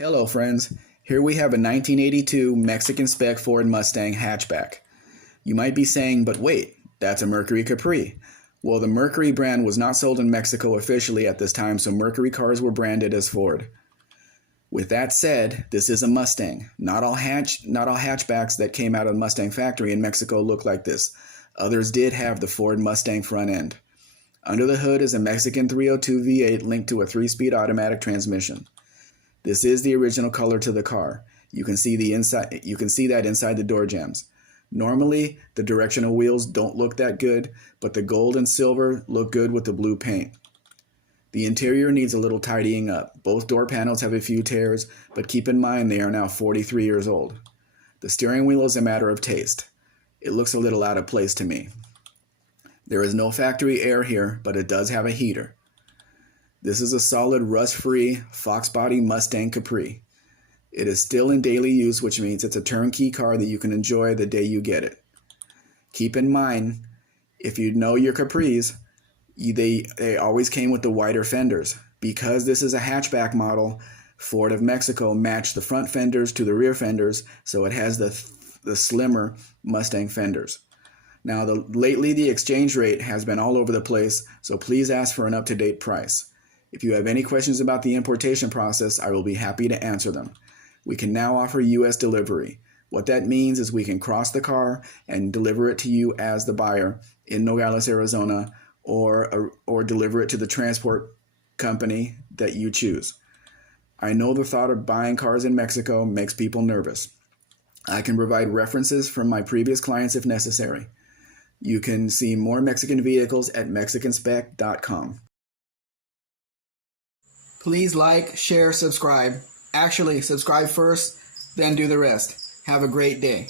Hello friends, here we have a 1982 Mexican Spec Ford Mustang Hatchback. You might be saying, but wait, that's a Mercury Capri. Well, the Mercury brand was not sold in Mexico officially at this time, so Mercury cars were branded as Ford. With that said, this is a Mustang. Not all hatchbacks that came out of the Mustang factory in Mexico look like this. Others did have the Ford Mustang front end. Under the hood is a Mexican 302 V8 linked to a 3-speed automatic transmission. This is the original color to the car. You can see that inside the door jambs. Normally, the directional wheels don't look that good, but the gold and silver look good with the blue paint. The interior needs a little tidying up. Both door panels have a few tears, but keep in mind they are now 43 years old. The steering wheel is a matter of taste. It looks a little out of place to me. There is no factory air here, but it does have a heater. This is a solid rust-free foxbody Mustang Capri. It is still in daily use, which means it's a turnkey car that you can enjoy the day you get it. Keep in mind, if you know your Capris, they always came with the wider fenders. Because this is a hatchback model, Ford of Mexico matched the front fenders to the rear fenders, so it has the slimmer Mustang fenders. Now, lately the exchange rate has been all over the place, so please ask for an up-to-date price. If you have any questions about the importation process, I will be happy to answer them. We can now offer U.S. delivery. What that means is we can cross the car and deliver it to you as the buyer in Nogales, Arizona, or deliver it to the transport company that you choose. I know the thought of buying cars in Mexico makes people nervous. I can provide references from my previous clients if necessary. You can see more Mexican vehicles at mexicanspec.com. Please like, share, subscribe. Actually, subscribe first, then do the rest. Have a great day.